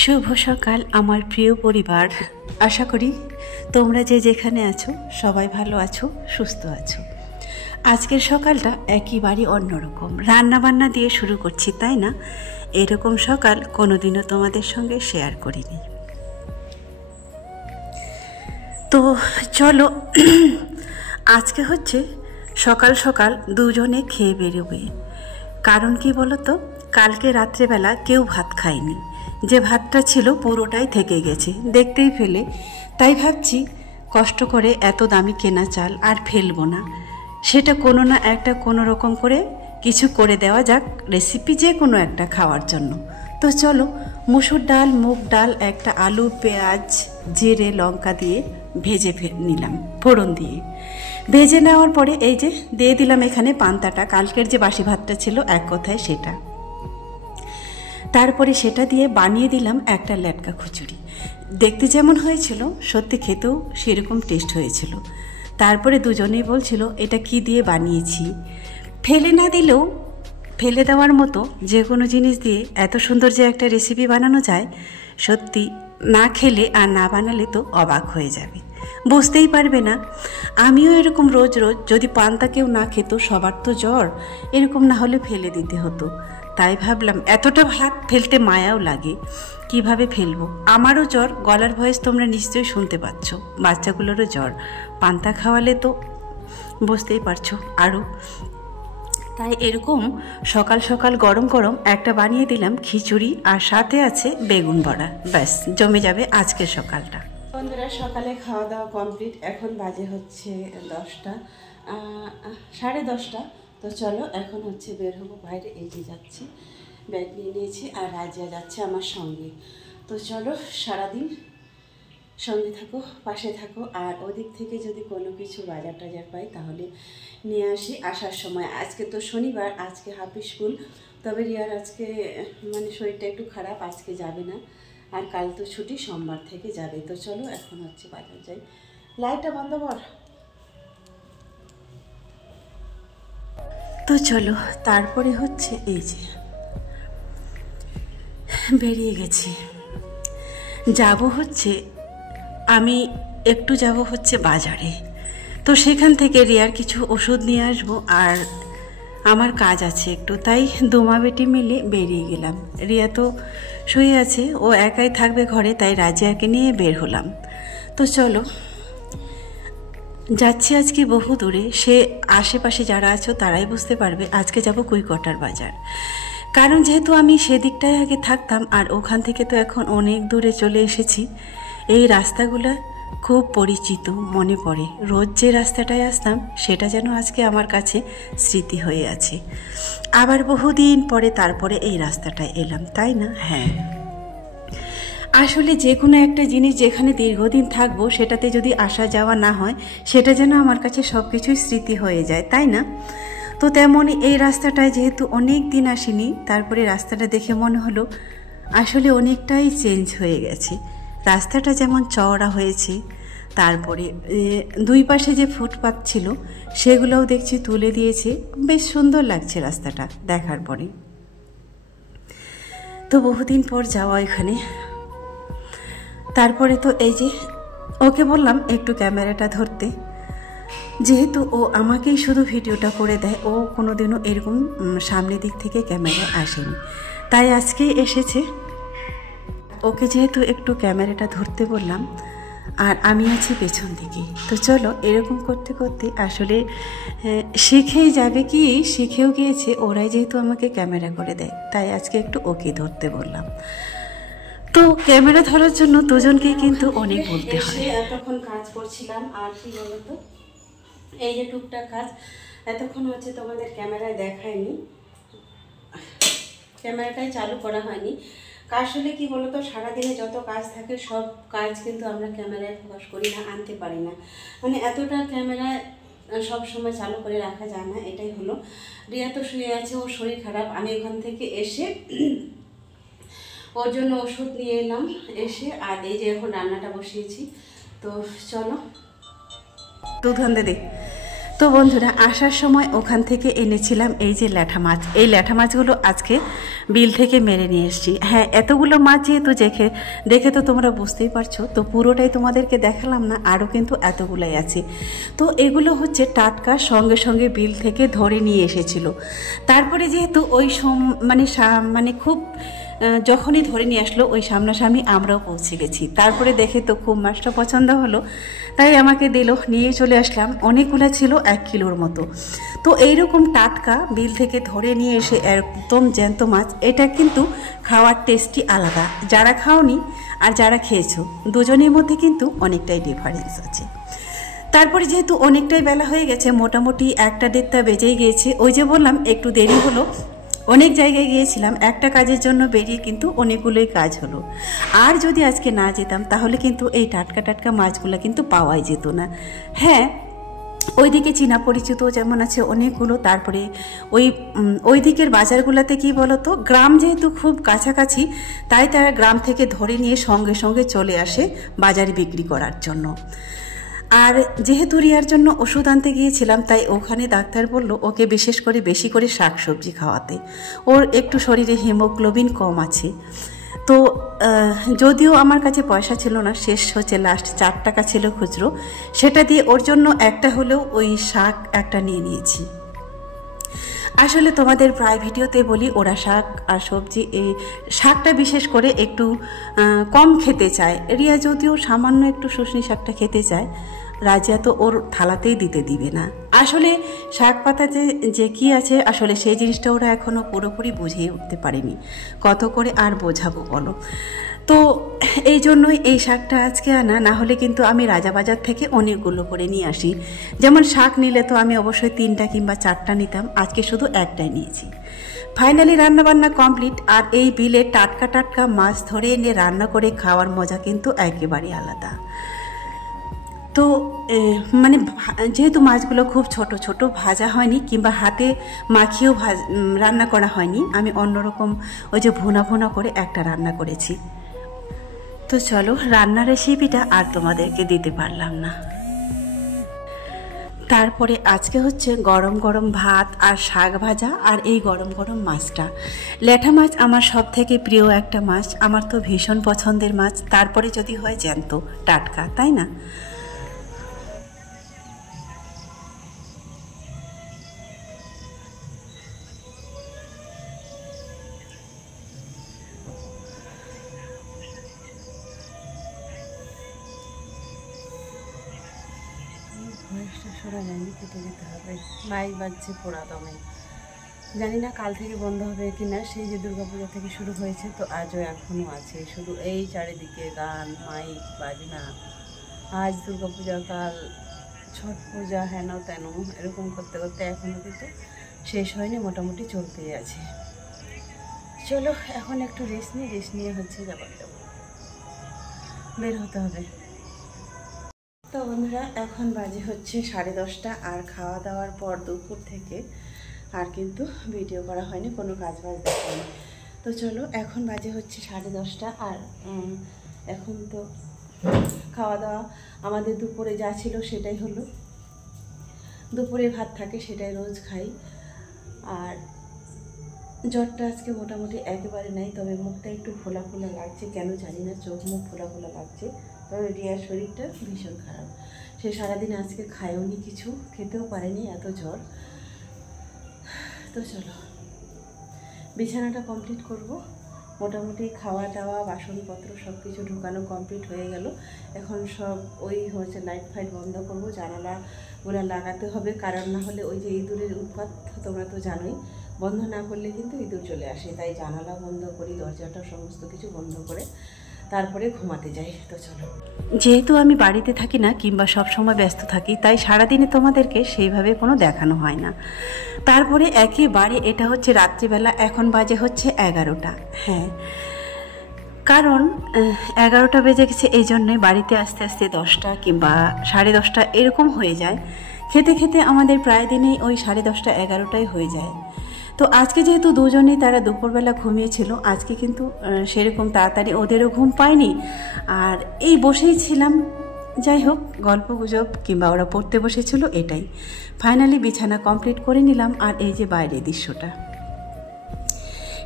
শুভ সকাল আমার প্রিয় পরিবার। আশা করি তোমরা যে যেখানে আছো সবাই ভালো আছো, সুস্থ আছো। আজকের সকালটা একেবারে অন্যরকম, রান্নাবান্না দিয়ে শুরু করছি, তাই না? এরকম সকাল কোনোদিনও তোমাদের সঙ্গে শেয়ার করিনি। তো চলো, আজকে হচ্ছে সকাল সকাল দুজনে খেয়ে বেরোবে। কারণ কি বলো তো, কালকে রাত্রেবেলা কেউ ভাত খায়নি, যে ভাতটা ছিল পুরোটাই থেকে গেছে, দেখতেই ফেলে। তাই ভাবছি কষ্ট করে এত দামি কেনা চাল আর ফেলবো না, সেটা কোনো না একটা কোনো রকম করে কিছু করে দেওয়া যাক, রেসিপি যে কোনো একটা খাওয়ার জন্য। তো চলো, মুসুর ডাল, মুগ ডাল, একটা আলু, পেঁয়াজ, জিরে, লঙ্কা দিয়ে ভেজে নিলাম ফোড়ন দিয়ে। ভেজে নেওয়ার পরে এই যে দিয়ে দিলাম এখানে পান্তাটা, কালকের যে বাসি ভাতটা ছিল এক কথায় সেটা। তারপরে সেটা দিয়ে বানিয়ে দিলাম একটা লেটকা খিচুড়ি। দেখতে যেমন হয়েছিল সত্যি খেতেও সেরকম টেস্ট হয়েছিল। তারপরে দুজনেই বলছিল এটা কি দিয়ে বানিয়েছি। ফেলে না দিলেও ফেলে দেওয়ার মতো যে কোনো জিনিস দিয়ে এত সুন্দর যে একটা রেসিপি বানানো যায়, সত্যি না খেলে আর না বানালে তো অবাক হয়ে যাবে, বুঝতেই পারবে না। আমিও এরকম রোজ রোজ যদি পান্তা কেউ না খেত, সবার তো জ্বর, এরকম না হলে ফেলে দিতে হতো। তাই ভাবলাম এতটা ভাত ফেলতে মায়াও লাগে, কিভাবে ফেলবো। আমারও জ্বর, গলার ভয়েস তোমরা নিশ্চয়ই শুনতে পাচ্ছ, বাচ্চাগুলোরও জ্বর, পান্তা খাওয়ালে তো বুঝতেই পারছো আরও। তাই এরকম সকাল সকাল গরম গরম একটা বানিয়ে দিলাম খিচুড়ি, আর সাথে আছে বেগুন বড়া। ব্যাস, জমে যাবে আজকের সকালটা। বন্ধুরা, সকালে খাওয়া দাওয়া কমপ্লিট, এখন বাজে হচ্ছে 10টা, 10:30। তো চলো এখন হচ্ছে বের হবো বাইরে। এই যে যাচ্ছি, ব্যাগ নিয়ে নিয়েছি, আর রাজিয়া যাচ্ছে আমার সঙ্গে। তো চলো, সারাদিন সঙ্গে থাকো, পাশে থাকো। আর ওদিক থেকে যদি কোনো কিছু বাজার টাজার পাই তাহলে নিয়ে আসি আসার সময়। আজকে তো শনিবার, আজকে হাফ স্কুল, তবে রিয়ার আজকে মানে শরীরটা একটু খারাপ, আজকে যাবে না। আর কাল তো ছুটি, সোমবার থেকে যাবে। তো চলো এখন হচ্ছে বাজার যাই। লাইটটা বন্ধ কর। তো চলো, তারপরে হচ্ছে এই যে বেরিয়ে গেছি, যাব হচ্ছে আমি একটু যাব হচ্ছে বাজারে। তো সেখান থেকে রিয়ার কিছু ওষুধ নিয়ে আসবো, আর আমার কাজ আছে একটু, তাই দুমা বেটি মিলে বেরিয়ে গেলাম। রিয়া তো শুয়ে আছে, ও একাই থাকবে ঘরে, তাই রাজিয়াকে নিয়ে বের হলাম। তো চলো, যাচ্ছি আজকে বহু দূরে। সে আশেপাশে যারা আছো তারাই বুঝতে পারবে। আজকে যাব কুইকটার বাজার, কারণ যেহেতু আমি সেদিকটায় আগে থাকতাম, আর ওখান থেকে তো এখন অনেক দূরে চলে এসেছি। এই রাস্তাগুলো খুব পরিচিত, মনে পড়ে রোজ যে রাস্তাটায় আসতাম, সেটা যেন আজকে আমার কাছে স্মৃতি হয়ে আছে। আবার বহুদিন পরে তারপরে এই রাস্তাটায় এলাম, তাই না? হ্যাঁ, আসলে যে কোনো একটা জিনিস যেখানে দীর্ঘদিন থাকবো, সেটাতে যদি আসা যাওয়া না হয়, সেটা যেন আমার কাছে সব কিছুই স্মৃতি হয়ে যায়, তাই না? তো তেমনই এই রাস্তাটায় যেহেতু অনেক দিন আসিনি, তারপরে রাস্তাটা দেখে মনে হলো আসলে অনেকটাই চেঞ্জ হয়ে গেছে। রাস্তাটা যেমন চওড়া হয়েছে, তারপরে দুই পাশে যে ফুটপাত ছিল সেগুলোও দেখছি তুলে দিয়েছে, বেশ সুন্দর লাগছে রাস্তাটা দেখার পরে। তো বহুদিন পর যাওয়া এখানে। তারপরে তো এই যে ওকে বললাম একটু ক্যামেরাটা ধরতে, যেহেতু ও আমাকেই শুধু ভিডিওটা করে দেয়, ও কোনোদিনও এরকম সামনের দিক থেকে ক্যামেরায় আসেনি, তাই আজকে এসেছে। ওকে যেহেতু একটু ক্যামেরাটা ধরতে বললাম, আর আমি আছি পেছন দিকে। তো চলো, এরকম করতে করতে আসলে শিখেই যাবে, কি শিখেও গিয়েছে। ওরাই যেহেতু আমাকে ক্যামেরা করে দেয়, তাই আজকে একটু ওকে ধরতে বললাম। তো ক্যামেরা ধরার জন্য দুজনকেই কিন্তু অনেক বলতে হয়। এতক্ষণ কাজ করছিলাম, আর কি বলতো, এই যে টুকটাক কাজ এতক্ষণ হচ্ছে তোমাদের ক্যামেরায় দেখায়নি, ক্যামেরাটাই চালু করা হয়নি। আসলে কি বলতো, সারাদিনে যত কাজ থাকে সব কাজ কিন্তু আমরা ক্যামেরায় ফোকাস করি না, আনতে পারি না, মানে এতটা ক্যামেরায় সব সময় চালু করে রাখা যায় না, এটাই হলো। রিয়া তো শুয়ে আছে, ওর শরীর খারাপ। আমি ওখান থেকে এসে ওর জন্য ওষুধ নিয়ে এলাম এসে, আর এই যে এখন রান্নাটা বসিয়েছি। তো চলো, দুধ আনতে দে। তো বন্ধুরা আসার সময় ওখান থেকে এনেছিলাম এই যে ল্যাঠা মাছ। এই ল্যাঠা মাছগুলো আজকে বিল থেকে মেরে নিয়ে এসেছি। হ্যাঁ, এতগুলো মাছ যেহেতু দেখে তো তোমরা বুঝতেই পারছো, তো পুরোটাই তোমাদেরকে দেখালাম না, আরও কিন্তু এতগুলাই আছে। তো এগুলো হচ্ছে টাটকা, সঙ্গে সঙ্গে বিল থেকে ধরে নিয়ে এসেছিল। তারপরে যেহেতু ওই মানে খুব যখনই ধরে নিয়ে আসলো ওই সামনাসামনি আমরাও পৌঁছে গেছি। তারপরে দেখে তো খুব মাছটা পছন্দ হলো, তাই আমাকে দিল, নিয়ে চলে আসলাম। অনেকগুলো ছিল 1 কিলোর মতো। তো এইরকম টাটকা বিল থেকে ধরে নিয়ে এসে একদম জ্যান্ত মাছ, এটা কিন্তু খাওয়ার টেস্টই আলাদা। যারা খাওনি আর যারা খেয়েছো দুজনের মধ্যে কিন্তু অনেকটাই ডিফারেন্স আছে। তারপরে যেহেতু অনেকটাই বেলা হয়ে গেছে, মোটামুটি 1টা-1.5টা বেজেই গিয়েছে। ওই যে বললাম একটু দেরি হলো, অনেক জায়গায় গিয়েছিলাম, একটা কাজের জন্য বেরিয়ে কিন্তু অনেকগুলোই কাজ হলো। আর যদি আজকে না যেতাম তাহলে কিন্তু এই টাটকা টাটকা মাছগুলো কিন্তু পাওয়াই যেত না। হ্যাঁ, ওইদিকে চীনা পরিচিত যেমন আছে অনেকগুলো। তারপরে ওই দিকের বাজারগুলোতে কি বলতো, গ্রাম যেহেতু খুব কাছাকাছি, তাই তারা গ্রাম থেকে ধরে নিয়ে সঙ্গে সঙ্গে চলে আসে বাজারে বিক্রি করার জন্য। আর যেহেতু রিয়ার জন্য ওষুধ আনতে গিয়েছিলাম, তাই ওখানে ডাক্তার বলল ওকে বিশেষ করে বেশি করে শাকসবজি খাওয়াতে। ওর একটু শরীরে হিমোগ্লোবিন কম আছে। তো যদিও আমার কাছে পয়সা ছিল না, শেষ হচ্ছে লাস্ট 4 টাকা ছিল খুচরো, সেটা দিয়ে ওর জন্য একটা হলেও ওই শাক একটা নিয়ে নিয়েছি। আসলে তোমাদের প্রায় ভিডিওতে বলি ওরা শাক আর সবজি, এই শাকটা বিশেষ করে একটু কম খেতে চায়। রিয়া যদিও সামান্য একটু শুশনি শাকটা খেতে চায়, রাজিয়া তো ওর থালাতেই দিতে দিবে না। আসলে শাক পাতাতে যে কি আছে আসলে সেই জিনিসটা ওরা এখনও পুরোপুরি বুঝিয়ে উঠতে পারেনি। কত করে আর বোঝাবো বলো। তো এই জন্যই এই শাকটা আজকে আনা, না হলে কিন্তু আমি রাজাবাজার থেকে অনেকগুলো করে নিয়ে আসি। যেমন শাক নিলে তো আমি অবশ্যই 3টা কিংবা 4টা নিতাম, আজকে শুধু একটাই নিয়েছি। ফাইনালি রান্নাবান্না কমপ্লিট। আর এই বিলে টাটকা টাটকা মাছ ধরে এনে রান্না করে খাওয়ার মজা কিন্তু একেবারেই আলাদা। তো মানে যেহেতু মাছগুলো খুব ছোট ছোট, ভাজা হয়নি কিংবা হাতে মাখিয়েও রান্না করা হয়নি, আমি অন্যরকম ওই যে ভুনা ভুনা করে একটা রান্না করেছি। তো চলো, রান্নার রেসিপিটা আর তোমাদেরকে দিতে পারলাম না। তারপরে আজকে হচ্ছে গরম গরম ভাত আর শাক ভাজা, আর এই গরম গরম মাছটা। ল্যাঠা মাছ আমার সব থেকে প্রিয় একটা মাছ, আমার তো ভীষণ পছন্দের মাছ। তারপরে যদি হয় জ্যান্ত টাটকা, তাই না? ভয়েসটা শোনা যায়নি, কেটে যেতে হবে। মাইক বাজছে পোড়া দমে, জানি না কাল থেকে বন্ধ হবে কি না। সেই যে দুর্গাপূজা থেকে শুরু হয়েছে, তো আজও এখনও আছে, শুধু এই চারিদিকে গান মাইক বাজনা। আজ দুর্গাপূজা, কাল ছট পূজা, হেন তেন, এরকম করতে করতে এখনও কিন্তু শেষ হয়নি, মোটামুটি চলতেই আছে। চলো এখন একটু রেস্ট নিয়ে হচ্ছে বের হতে হবে। তো বন্ধুরা এখন বাজে হচ্ছে 10:30, আর খাওয়া দাওয়ার পর দুপুর থেকে আর কিন্তু ভিডিও করা হয়নি, কোনো কাজ দেখায়নি। তো চলো এখন বাজে হচ্ছে 10:30, আর এখন তো খাওয়া দাওয়া আমাদের দুপুরে যা ছিল সেটাই হলো। দুপুরে ভাত থাকে, সেটাই রোজ খাই। আর জ্বরটা আজকে মোটামুটি একেবারে নাই, তবে মুখটা একটু ফোলা ফোলা লাগছে, কেন জানি না, চোখ মুখ ফোলা ফোলা লাগছে। তবে রিয়ার শরীরটা ভীষণ খারাপ, সে সারাদিন আজকে খায়ওনি, কিছু খেতেও পারেনি, এত জ্বর। তো চলো বিছানাটা কমপ্লিট করব। মোটামুটি খাওয়া দাওয়া বাসনপত্র সব কিছু ঢুকানো কমপ্লিট হয়ে গেল। এখন সব ওই হচ্ছে লাইট ফাইট বন্ধ করব, জানালাগুলো লাগাতে হবে, কারণ না হলে ওই যে ইঁদুরের উৎপাত তোমরা তো জানোই, বন্ধ না করলে কিন্তু ইঁদুর চলে আসে। তাই জানালা বন্ধ করি, দরজাটা সমস্ত কিছু বন্ধ করে তারপরে ঘুমাতে যাই। তো চলো, যেহেতু আমি বাড়িতে থাকি না কিংবা সব সময় ব্যস্ত থাকি, তাই সারাদিনে তোমাদেরকে সেইভাবে কোনো দেখানো হয় না। তারপরে একেবারে এটা হচ্ছে রাত্রিবেলা, এখন বাজে হচ্ছে 11টা। হ্যাঁ, কারণ 11টা বেজে গেছে, এই জন্যই বাড়িতে আস্তে আস্তে 10টা কিংবা 10:30 এরকম হয়ে যায়। খেতে খেতে আমাদের প্রায় দিনেই ওই 10:30 11টাই হয়ে যায়। তো আজকে যেহেতু দুজনেই তারা দুপুরবেলা ঘুমিয়েছিল, আজকে কিন্তু সেরকম তাড়াতাড়ি ওদেরও ঘুম পায়নি। আর এই বসেই ছিলাম, যাই হোক, গল্প গুজব কিংবা ওরা পড়তে বসেছিল এটাই। ফাইনালি বিছানা কমপ্লিট করে নিলাম। আর এই যে বাইরের দৃশ্যটা,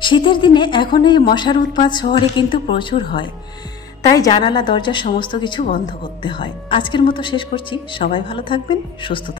শীতের দিনে এখন এই মশার উৎপাত শহরে কিন্তু প্রচুর হয়, তাই জানালা দরজা সমস্ত কিছু বন্ধ করতে হয়। আজকের মতো শেষ করছি। সবাই ভালো থাকবেন, সুস্থ থাকবেন।